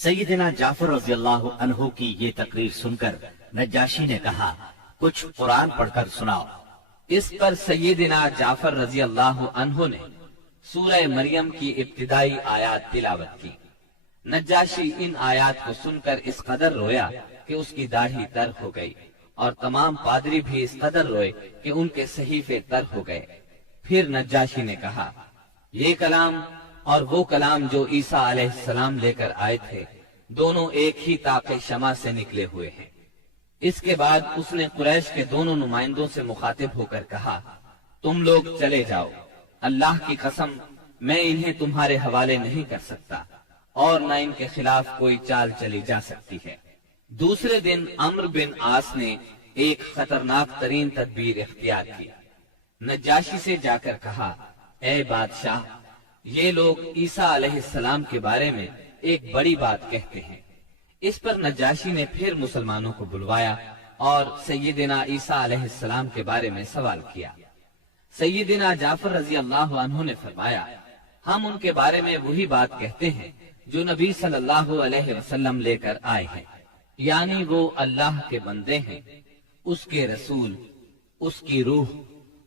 सैयदना जाफर रज़ी अल्लाह अन्हु की ये तकरीर सुनकर नज्जाशी ने कहा, कुछ कुरान पढ़कर सुनाओ। इस पर सैयदना जाफर रजी अल्लाह अन्हु ने सूरह मरियम की इब्तिदाई आयात तिलावत की। नज्जाशी इन आयात को सुनकर इस कदर रोया कि उसकी दाढ़ी तर हो गई, और तमाम पादरी भी इस कदर रोए कि उनके सहीफे तर हो गए। फिर नज्जाशी ने कहा, ये कलाम और वो कलाम जो ईसा अलैहिस्सलाम लेकर आए थे, दोनों एक ही ताक़े शमा से निकले हुए हैं। इसके बाद उसने कुरैश के दोनों नुमाइंदों से मुखातिब होकर कहा, तुम लोग चले जाओ, अल्लाह की कसम मैं इन्हें तुम्हारे हवाले नहीं कर सकता और न इनके खिलाफ कोई चाल चली जा सकती है। दूसरे दिन अम्र बिन आस ने एक खतरनाक तरीन तदबीर इख्तियार की। नज्जाशी से जाकर कहा, ए बादशाह, ये लोग ईसा अलैहिस्सलाम के बारे में एक बड़ी बात कहते हैं। इस पर नज्जाशी ने फिर मुसलमानों को बुलवाया और सैयदना ईसा अलैहिस्सलाम के बारे में सवाल किया। सैयदना जाफर रजी अल्लाह अन्हु ने फरमाया, हम उनके बारे में वही बात कहते हैं जो नबी सल्लल्लाहु अलैहि वसल्लम लेकर आए हैं, यानी वो अल्लाह के बंदे हैं, उसके रसूल, उसकी रूह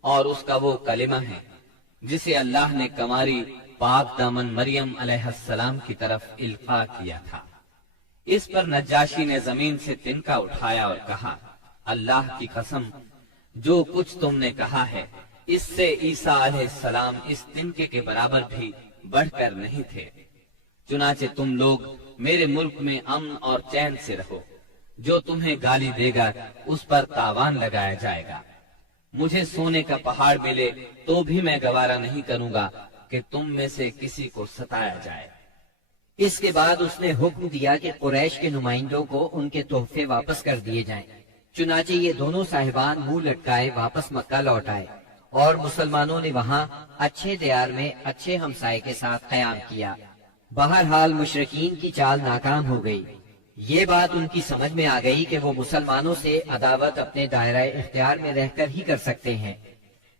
और उसका वो कलिमा है जिसे अल्लाह ने कमारी पाक दामन मरियम अलैहिस्सलाम की तरफ इल्का किया था। इस पर नज्जाशी ने जमीन से तिनका उठाया और कहा, अल्लाह की कसम, जो कुछ तुमने कहा है इससे ईसा अलैहिस्सलाम इस तिनके के बराबर भी बढ़कर नहीं थे। चुनाचे तुम लोग मेरे मुल्क में अमन और चैन से रहो। जो तुम्हें गाली देगा उस पर तावान लगाया जाएगा। मुझे सोने का पहाड़ मिले तो भी मैं गवारा नहीं करूंगा कि तुम में से किसी को सताया जाए। इसके बाद उसने हुक्म दिया कि कुरैश के नुमाइंदों को उनके तोहफे वापस कर दिए जाएं। चुनाचे ये दोनों साहिबान मुंह लटकाए वापस मक्का लौट आए और मुसलमानों ने वहाँ अच्छे दियार में अच्छे हमसाये के साथ क़याम किया। बहरहाल मुशरिकीन की चाल नाकाम हो गई। ये बात उनकी समझ में आ गई कि वो मुसलमानों से अदावत अपने दायरा इख्तियार में रहकर ही कर सकते हैं,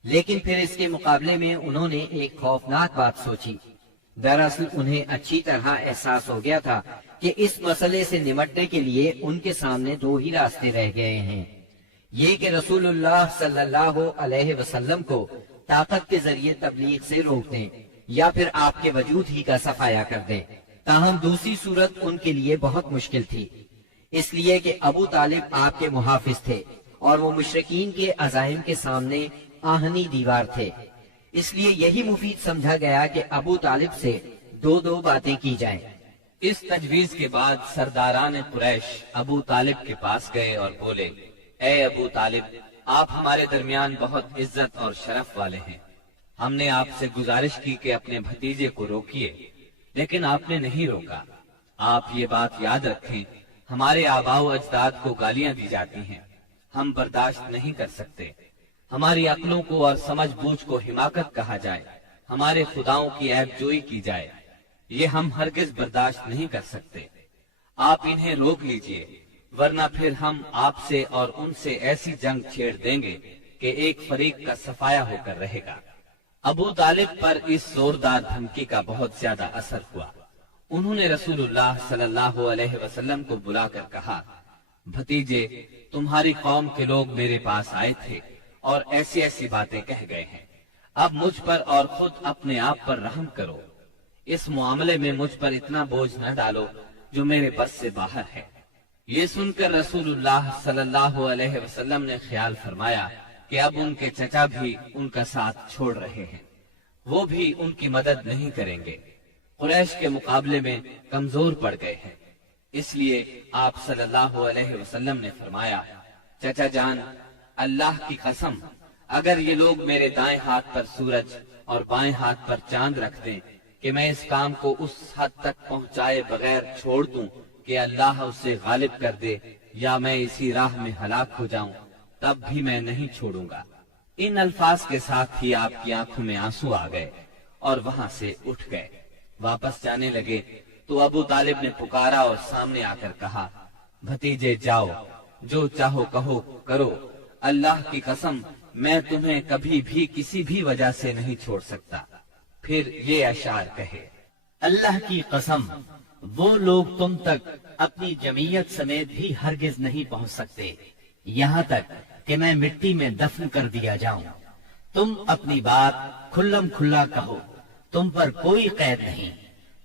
लेकिन फिर इसके मुकाबले में उन्होंने एक खौफनाक बात सोची। दरअसल उन्हें अच्छी तरह एहसास हो गया था कि इस मसले से निमटने के लिए उनके सामने दो ही रास्ते रह गए हैं, ये कि रसूलुल्लाह सल्लल्लाहु अलैहि वसल्लम को ताकत के जरिए तबलीग से रोक दें या फिर आपके वजूद ही का सफाया कर दें। ताहम दूसरी सूरत उनके लिए बहुत मुश्किल थी, इसलिए कि अबू तालिब आपके मुहाफिज थे और वो मुशरिकीन के अज़ाइम के सामने आहनी दीवार थे। इसलिए यही मुफीद समझा गया कि अबू तालिब से दो दो बातें की जाएं। इस तजवीज के बाद सरदारान कुरैश अबू तालिब के पास गए और बोले, ए अबू तालिब, आप हमारे दरमियान बहुत इज्जत और शरफ वाले हैं। हमने आपसे गुजारिश की कि अपने भतीजे को रोकिए, लेकिन आपने नहीं रोका। आप ये बात याद रखें, हमारे आबाओ अजदाद को गालियां दी जाती हैं, हम बर्दाश्त नहीं कर सकते। हमारी अक्लों को और समझ बूझ को हिमाकत कहा जाए, हमारे खुदाओं की ऐबजोई की जाए, ये हम हरगिज बर्दाश्त नहीं कर सकते। आप इन्हें रोक लीजिए, वरना फिर हम आपसे और उनसे ऐसी जंग छेड़ देंगे कि एक फरीक का सफाया होकर रहेगा। अबू तालिब पर इस जोरदार धमकी का बहुत ज्यादा असर हुआ। उन्होंने रसूलुल्लाह सल्लल्लाहु अलैहि वसल्लम को बुलाकर कहा, भतीजे, तुम्हारी कौम के लोग मेरे पास आए थे और ऐसी ऐसी बातें कह गए हैं। अब मुझ पर और खुद अपने आप पर रहम करो। इस मामले में मुझ पर इतना बोझ न डालो जो मेरे बस से बाहर है। ये सुनकर रसूलुल्लाह सल्लल्लाहु अलैहि वसल्लम ने ख्याल फरमाया कि अब उनके चचा भी उनका साथ छोड़ रहे हैं, वो भी उनकी मदद नहीं करेंगे, कुरैश के मुकाबले में कमजोर पड़ गए हैं। इसलिए आप सल्लल्लाहु अलैहि वसल्लम ने फरमाया, चचा जान, अल्लाह की कसम, अगर ये लोग मेरे दाएं हाथ पर सूरज और बाएं हाथ पर चांद रख दें कि मैं इस काम को उस हद तक पहुंचाए बगैर छोड़ दूं कि अल्लाह उसे गालिब कर दे या मैं इसी राह में हलाक हो जाऊं, तब भी मैं नहीं छोड़ूंगा। इन अल्फाज के साथ ही आपकी आंखों में आंसू आ गए और वहां से उठ गए। वापस जाने लगे तो अबू तालिब ने पुकारा और सामने आकर कहा, भतीजे जाओ, जो चाहो कहो करो, अल्लाह की कसम मैं तुम्हें कभी भी किसी भी वजह से नहीं छोड़ सकता। फिर ये अशार कहे, अल्लाह की कसम, वो लोग तुम तक अपनी जमीयत समेत भी हरगिज नहीं पहुंच सकते, यहाँ तक कि मैं मिट्टी में दफन कर दिया जाऊं। तुम अपनी बात खुल्लम खुल्ला कहो, तुम पर कोई कैद नहीं।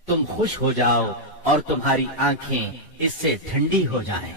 तुम खुश हो जाओ और तुम्हारी आंखें इससे ठंडी हो जाएं।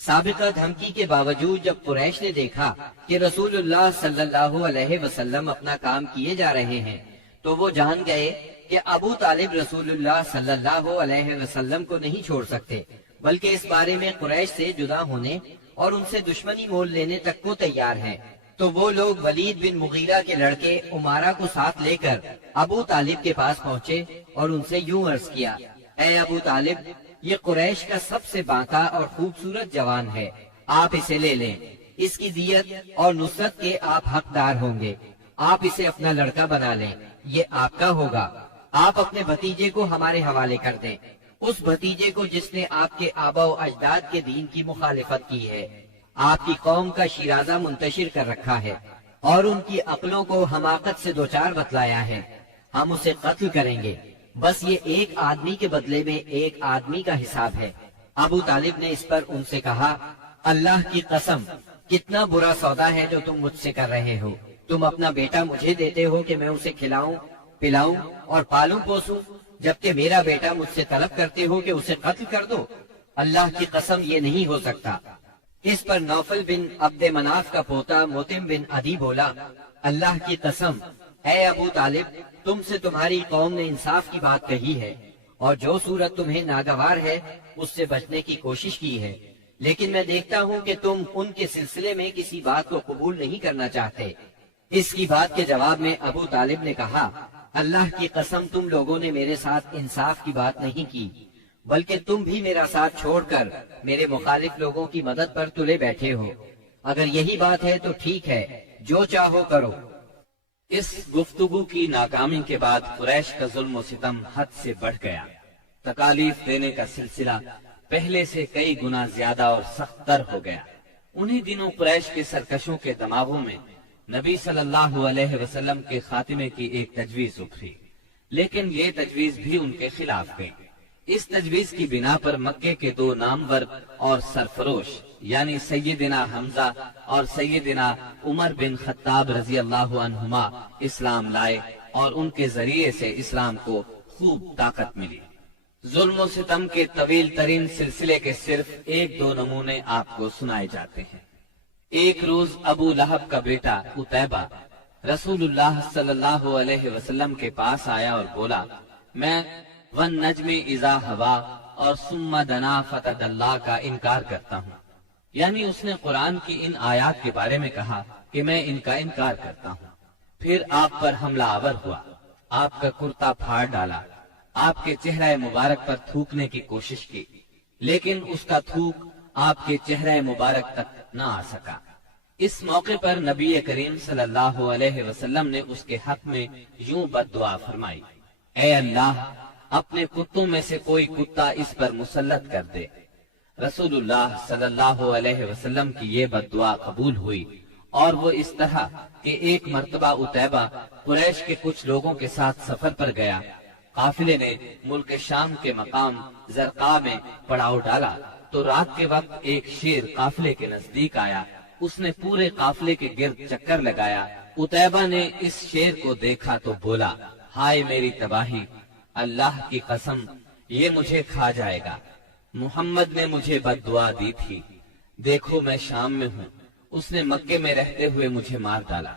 साबिका धमकी के बावजूद जब कुरैश ने देखा कि रसूलुल्लाह सल्लल्लाहु अलैहि वसल्लम अपना काम किए जा रहे हैं, तो वो जान गए कि अबू तालिब रसूलुल्लाह सल्लल्लाहु अलैहि वसल्लम को नहीं छोड़ सकते, बल्कि इस बारे में कुरैश से जुदा होने और उनसे दुश्मनी मोल लेने तक को तैयार हैं। तो वो लोग वलीद बिन मुगीरा के लड़के उमारा को साथ लेकर अबू तालिब के पास पहुँचे और उनसे यूं अर्ज किया, ऐ अबू तालिब, ये कुरैश का सबसे बांका और खूबसूरत जवान है, आप इसे ले लें। इसकी दियत और नुसरत के आप हकदार होंगे। आप इसे अपना लड़का बना लें, ये आपका होगा। आप अपने भतीजे को हमारे हवाले कर दें, उस भतीजे को जिसने आपके आबा व अजदाद के दीन की मुखालिफत की है, आपकी कौम का शिराजा मुंतशिर कर रखा है और उनकी अक्लों को हमाकत से दोचार बतलाया है। हम उसे कत्ल करेंगे, बस ये एक आदमी के बदले में एक आदमी का हिसाब है। अबू तालिब ने इस पर उनसे कहा, अल्लाह की कसम, कितना बुरा सौदा है जो तुम मुझसे कर रहे हो। तुम अपना बेटा मुझे देते हो कि मैं उसे खिलाऊं, पिलाऊं और पालूं पोसूं, जबकि मेरा बेटा मुझसे तलब करते हो कि उसे कत्ल कर दो। अल्लाह की कसम, ये नहीं हो सकता। इस पर नौफल बिन अब्द मनाफ का पोता मोतिम बिन अदी बोला, अल्लाह की कसम, ऐ अबू तालिब, तुमसे तुम्हारी कौम ने इंसाफ की बात कही है और जो सूरत तुम्हें नागवार है उससे बचने की कोशिश की है, लेकिन मैं देखता हूँ कि तुम उनके सिलसिले में किसी बात को कबूल नहीं करना चाहते। इसकी बात के जवाब में अबू तालिब ने कहा, अल्लाह की कसम, तुम लोगों ने मेरे साथ इंसाफ की बात नहीं की, बल्कि तुम भी मेरा साथ छोड़कर मेरे मुखालिफ लोगों की मदद पर तुले बैठे हो। अगर यही बात है तो ठीक है, जो चाहो करो। इस गुफ्तगू की नाकामी के बाद कुरैश का जुल्म सितम हद से बढ़ गया। तकालीफ देने का सिलसिला पहले से कई गुना ज्यादा और सख्तर हो गया। उन्हीं दिनों कुरैश के सरकशों के दिमागों में नबी सल्लल्लाहु अलैहि वसल्लम के खातिमे की एक तजवीज उभरी, लेकिन ये तजवीज भी उनके खिलाफ गई। इस तजवीज की बिना पर मक्के के दो नामवर और सरफरोश यानी सैयदिना हमजा और सैयदिना उमर बिन खत्ताब रजी अल्लाह अन्हुमा इस्लाम लाए और उनके जरिए से इस्लाम को खूब ताकत मिली। जुल्म सितम के तवील तरीन सिलसिले के सिर्फ एक दो नमूने आपको सुनाए जाते हैं। एक रोज अबू लहब का बेटा उतैबा रसूलुल्लाह सल्लल्लाहु अलैहि वसल्लम के पास आया और बोला, मैं वन नजमे इजा हवा और सुम्मा दना फतदल्ला का इनकार करता हूँ। यानी उसने कुरान की इन आयात के बारे में कहा कि मैं इनका इनकार करता हूँ। फिर आप पर हमला आवर हुआ, आपका कुर्ता फाड़ डाला, आपके चेहरे मुबारक पर थूकने की कोशिश की, लेकिन उसका थूक आपके चेहरे मुबारक तक न आ सका। इस मौके पर नबी करीम सल्लल्लाहु अलैहि वसल्लम ने उसके हक में यूं बद्दुआ फरमाई, ऐ अल्लाह, अपने कुत्तों में से कोई कुत्ता इस पर मुसल्लत कर दे। रसूलुल्लाह सल्लल्लाहु अलैहि वसल्लम की ये बद्दुआ कबूल हुई और वो इस तरह कि एक मर्तबा उतैबा कुरैश के कुछ लोगों के साथ सफर पर गया। काफिले ने मुल्क शाम के मकाम जरका में पड़ाव डाला तो रात के वक्त एक शेर काफिले के नजदीक आया। उसने पूरे काफिले के गिर्द चक्कर लगाया। उतैबा ने इस शेर को देखा तो बोला, हाय मेरी तबाही, अल्लाह की कसम, ये मुझे खा जाएगा। मुहम्मद ने मुझे बद्दुआ दी थी, देखो मैं शाम में हूँ, उसने मक्के में रहते हुए मुझे मार डाला।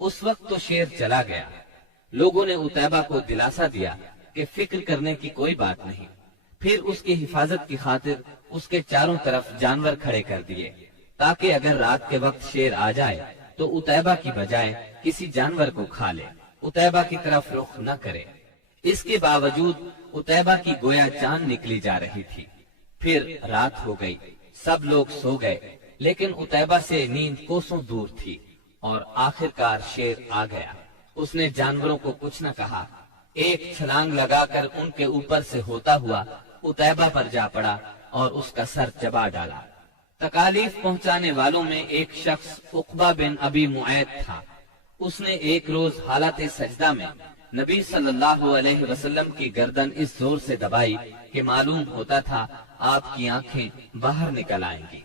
उस वक्त तो शेर चला गया। लोगों ने उतैबा को दिलासा दिया कि फिक्र करने की कोई बात नहीं। फिर उसकी हिफाजत की खातिर उसके चारों तरफ जानवर खड़े कर दिए ताकि अगर रात के वक्त शेर आ जाए तो उतैबा की बजाय किसी जानवर को खा ले, उतैबा की तरफ रुख न करे। इसके बावजूद उतैबा की गोया जान निकली जा रही थी। फिर रात हो गई, सब लोग सो गए, लेकिन उतैबा से नींद कोसों दूर थी और आखिरकार शेर आ गया। उसने जानवरों को कुछ न कहा, एक छलांग लगाकर उनके ऊपर से होता हुआ उतैबा पर जा पड़ा और उसका सर चबा डाला। तकालीफ पहुंचाने वालों में एक शख्स उकबा बिन अबी मुऐद था। उसने एक रोज हालत सजदा में نبی صلی اللہ علیہ وسلم کی گردن اس زور سے دبائی کہ معلوم ہوتا تھا آپ کی آنکھیں باہر نکل آئیں گی۔